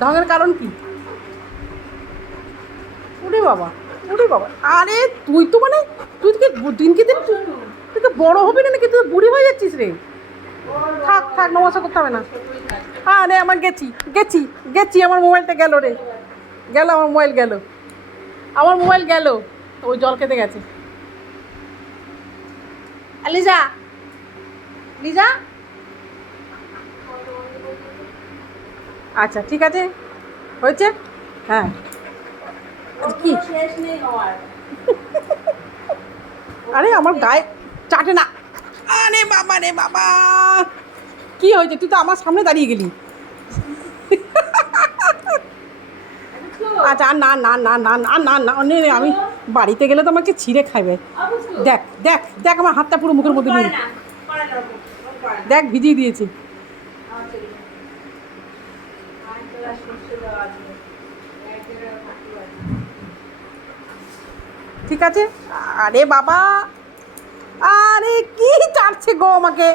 ঢঙের কারণ কি? উরে বাবা, উরে বাবা, আরে তুই তো মানে তুই তো দিনকে দিন তুই তো বড় হবি না নাকি? তুই তো বুড়ি হয়ে যাচ্ছিস রে। থাক থাক, নমস্কার করতে হবে না। হ্যাঁ রে, আমার গেছি গেছি গেছি, আমার মোবাইলটা গেল রে, গেল আমার মোবাইল, গেল আমার মোবাইল, গেল। ওই জল খেতে গেছে। লিজা, লিজা, আচ্ছা ঠিক আছে, হয়েছে। হ্যাঁ, কি? শেষ নেই হওয়ার। আরে আমার গায়ে চাটে না। আরে বাবা রে বাবা, কি হয়েছে? তুই তো আমার সামনে দাঁড়িয়ে গেলি। আচ্ছা, আর না না না না না না না, নে নে, আমি বাড়িতে গেলে তো আমাকে ছিঁড়ে খাবে। দেখ দেখ দেখ, আমার হাতটা পুরো মুখের মধ্যে নিয়ে, দেখ ভিজিয়ে দিয়েছি। ঠিক আছে। আরে বাবা, আরে কি চাটছে গো আমাকে।